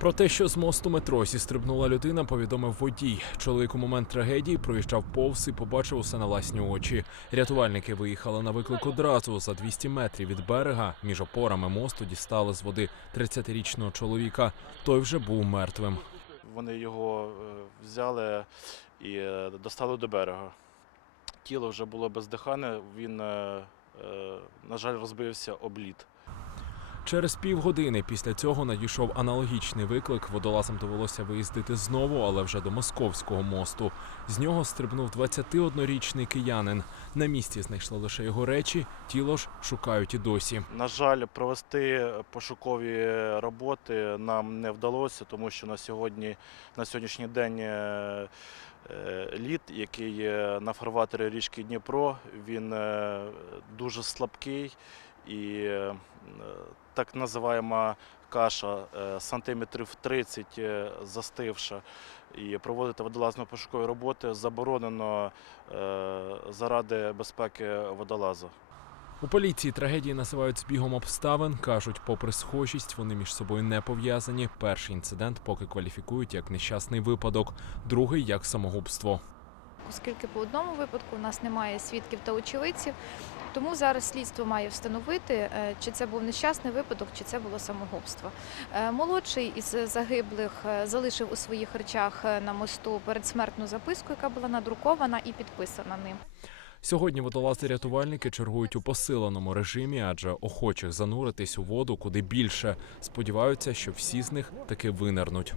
Про те, що з мосту метро зістрибнула людина, повідомив водій. Чоловік у момент трагедії проїжджав повз і побачив усе на власні очі. Рятувальники виїхали на виклик одразу за 200 метрів від берега. Між опорами мосту дістали з води 30-річного чоловіка. Той вже був мертвим. Вони його е, взяли і е, достали до берега. Тіло вже було бездихане, він, е, на жаль, розбився об лід. Через півгодини після цього надійшов аналогічний виклик. Водолазам довелося виїздити знову, але вже до московського мосту. З нього стрибнув 21-річний киянин. На місці знайшли лише його речі, тіло ж шукають і досі. На жаль, провести пошукові роботи нам не вдалося, тому що на сьогодні, на сьогоднішній день е, е, лід, який на фарватері річки Дніпро, він е, дуже слабкий і е, так називаємо каша е, сантиметрів 30 е, застивша. І проводити водолазно-пошукові роботи заборонено е, заради безпеки водолаза. У поліції трагедії називають збігом обставин. кажуть, попри схожість, вони між собою не пов'язані. Перший інцидент поки кваліфікують як нещасний випадок, другий як самогубство. оскільки по одному випадку у нас немає свідків та очевидців. Тому зараз слідство має встановити, е, чи це був нещасний випадок, чи це було самогубство. Е, Молодший із загиблих е, залишив у своїх речах на мосту передсмертну записку, яка була надрукована і підписана ним. Сьогодні водолази-рятувальники чергують у посиленому режимі, адже охочих зануритись у воду куди більше. Сподіваються, що всі з них таки винирнуть.